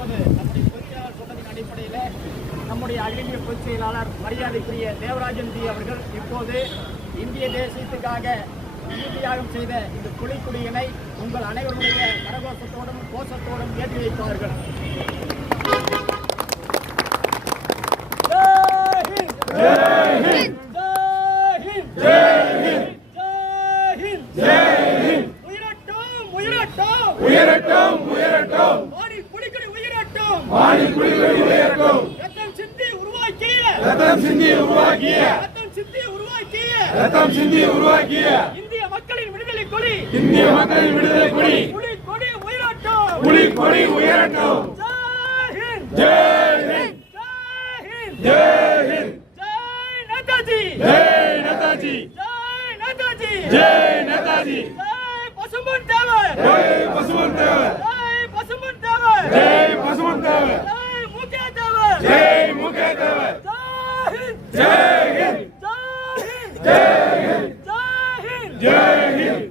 நம்முடைய பொதுச்செயலாளர் சொன்னதின் அடிப்படையில் நம்முடைய அகில இந்திய பொதுச் செயலாளர் மரியாதைக்குரிய தேவராஜன் ஜி அவர்கள் இப்போது இந்திய தேசியத்துக்காக தியாகம் செய்த இந்த புலிக்குடியினை உங்கள் அனைவருடைய கரகோஷத்தோடும் கோஷத்தோடும் ஏற்றி வைப்பார்கள். இந்திய மக்களின் விடுதலை கொடி புலிக்கொடி உயரட்டும், புலிக்கொடி உயரட்டும். ஜெய் ஹிந்த், ஜெய் ஹிந்த், ஜெய் நேதாஜி, ஜெய் நேதாஜி, ஜெய் நேதாஜி, ஜெய் நேதாஜி, ஜெய் பசும்பொன் தேவர், ஜெய் பசும்பொன் தேவர், ஜெய் பசும்பொன் தேவர், ஜெய் பசும்பொன் தேவர், ஜெய் முகே தேவர், ஜெய் முகே தேவர். ஜெய் ஹிந்த், ஜெய் ஹிந்த், ஜெய் ஹிந்த், ஜெய் ஹிந்த்.